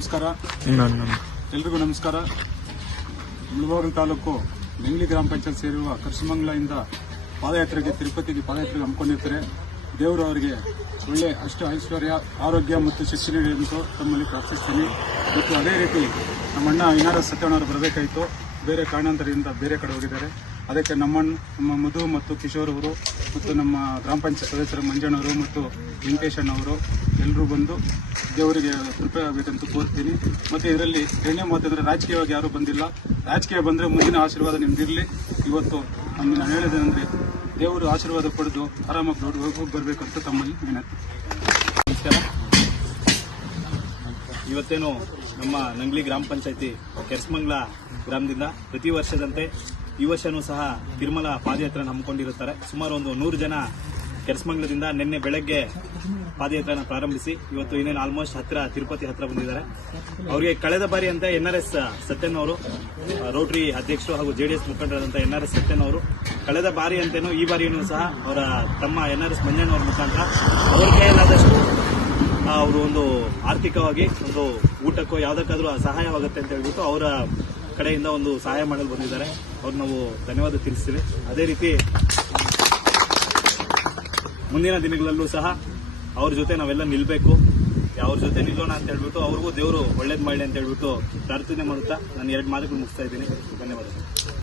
ನಮಸ್ಕಾರ, ಎಲ್ರಿಗೂ ನಮಸ್ಕಾರ. ಮುಳಬಾಗಿಲು ತಾಲೂಕು ನೆಂಗ್ಲಿ ಗ್ರಾಮ ಪಂಚಾಯತ್ ಸೇರಿರುವ ಕರ್ಸಮಂಗಲದಿಂದ ಪಾದಯಾತ್ರೆಗೆ ತಿರುಪತಿಗೆ ಪಾದಯಾತ್ರೆಗೆ ಹಮ್ಮಿಕೊಂಡಿರ್ತಾರೆ. ದೇವರು ಅವರಿಗೆ ಒಳ್ಳೆ ಐಶ್ವರ್ಯ, ಆರೋಗ್ಯ ಮತ್ತು ಶಿಕ್ಷಣ ನೀಡುವಂತ ತಮ್ಮಲ್ಲಿ ಪ್ರಾರ್ಥಿಸ್ತೀನಿ. ಮತ್ತು ಅದೇ ರೀತಿ ನಮ್ಮಣ್ಣ NRS ಸತ್ಯಣ್ಣವರು ಬರಬೇಕಾಯಿತು, ಬೇರೆ ಕಾರಣಾಂತರದಿಂದ ಬೇರೆ ಕಡೆ ಹೋಗಿದ್ದಾರೆ. ಅದಕ್ಕೆ ನಮ್ಮ ಮಧು ಮತ್ತು ಕಿಶೋರ್ ಅವರು ಮತ್ತು ನಮ್ಮ ಗ್ರಾಮ ಪಂಚಾಯತ್ ಸದಸ್ಯರು ಮಂಜಣ್ಣವರು ಮತ್ತು ವೆಂಕಟೇಶಣ್ಣವರು ಎಲ್ಲರೂ ಬಂದು ದೇವರಿಗೆ ಕೃಪೆ ಆಗಬೇಕಂತ ಕೋರ್ತೀನಿ. ಮತ್ತು ಇದರಲ್ಲಿ ಎರಡನೇ ಮಾತಂದರೆ ರಾಜಕೀಯವಾಗಿ ಯಾರೂ ಬಂದಿಲ್ಲ. ರಾಜಕೀಯ ಬಂದರೆ ಮುಂದಿನ ಆಶೀರ್ವಾದ ನಿಮ್ದಿರಲಿ. ಇವತ್ತು ನಾನು ಹೇಳಿದ್ದೇನೆಂದರೆ ದೇವರು ಆಶೀರ್ವಾದ ಪಡೆದು ಆರಾಮಾಗಿ ಹೋಗಿ ಬರಬೇಕಂತ ತಮ್ಮಲ್ಲಿ ವಿನಂತಿ. ನಮಸ್ಕಾರ. ಇವತ್ತೇನು ನಮ್ಮ ನಂಗ್ಲಿ ಗ್ರಾಮ ಪಂಚಾಯತಿ ಕೆರ್ಸಮಂಗಲ ಗ್ರಾಮದಿಂದ ಪ್ರತಿ ವರ್ಷದಂತೆ ಈ ವರ್ಷನೂ ಸಹ ತಿರುಮಲ ಪಾದಯಾತ್ರೆಯನ್ನು ಹಮ್ಮಿಕೊಂಡಿರುತ್ತಾರೆ. ಸುಮಾರು ಒಂದು 100 ಜನ ಕೆರ್ಸಮಂಗಲದಿಂದ ನಿನ್ನೆ ಬೆಳಗ್ಗೆ ಪಾದಯಾತ್ರೆಯನ್ನು ಪ್ರಾರಂಭಿಸಿ ಇವತ್ತು ಇನ್ನೇನು ಆಲ್ಮೋಸ್ಟ್ ತಿರುಪತಿ ಹತ್ರ ಬಂದಿದ್ದಾರೆ. ಅವರಿಗೆ ಕಳೆದ ಬಾರಿ ಅಂತ NRS ಸತ್ಯನವರು, ರೋಟರಿ ಅಧ್ಯಕ್ಷರು ಹಾಗೂ JDS ಮುಖಂಡರಾದಂಥ NRS ಸತ್ಯನವರು ಕಳೆದ ಬಾರಿ ಅಂತೇನೋ ಈ ಬಾರಿಯೂ ಸಹ ಅವರ ತಮ್ಮ NRS ಮಂಜಣ್ಣವರ ಮುಖಾಂತರ ಅವರ ಕೈಯಲ್ಲಾದಷ್ಟು ಅವರು ಒಂದು ಆರ್ಥಿಕವಾಗಿ ಒಂದು ಊಟಕ್ಕೋ ಯಾವುದಕ್ಕಾದ್ರೂ ಸಹಾಯವಾಗುತ್ತೆ ಅಂತ ಹೇಳ್ಬಿಟ್ಟು ಅವರ ಕಡೆಯಿಂದ ಒಂದು ಸಹಾಯ ಮಾಡಲು ಬಂದಿದ್ದಾರೆ. ಅವ್ರು ನಾವು ಧನ್ಯವಾದ ತಿಳಿಸ್ತೀವಿ. ಅದೇ ರೀತಿ ಮುಂದಿನ ದಿನಗಳಲ್ಲೂ ಸಹ ಅವ್ರ ಜೊತೆ ನಾವೆಲ್ಲ ನಿಲ್ಬೇಕು, ಅವ್ರ ಜೊತೆ ನಿಲ್ಲೋಣ ಅಂತ ಹೇಳ್ಬಿಟ್ಟು ಅವ್ರಿಗೂ ದೇವರು ಒಳ್ಳೇದು ಮಾಡಲಿ ಅಂತ ಹೇಳ್ಬಿಟ್ಟು ಪ್ರಾರ್ಥನೆ ಮಾಡುತ್ತಾ ನಾನು 2 ಮಾತುಗಳು ಮುಗಿಸ್ತಾ ಇದ್ದೀನಿ. ಧನ್ಯವಾದಗಳು.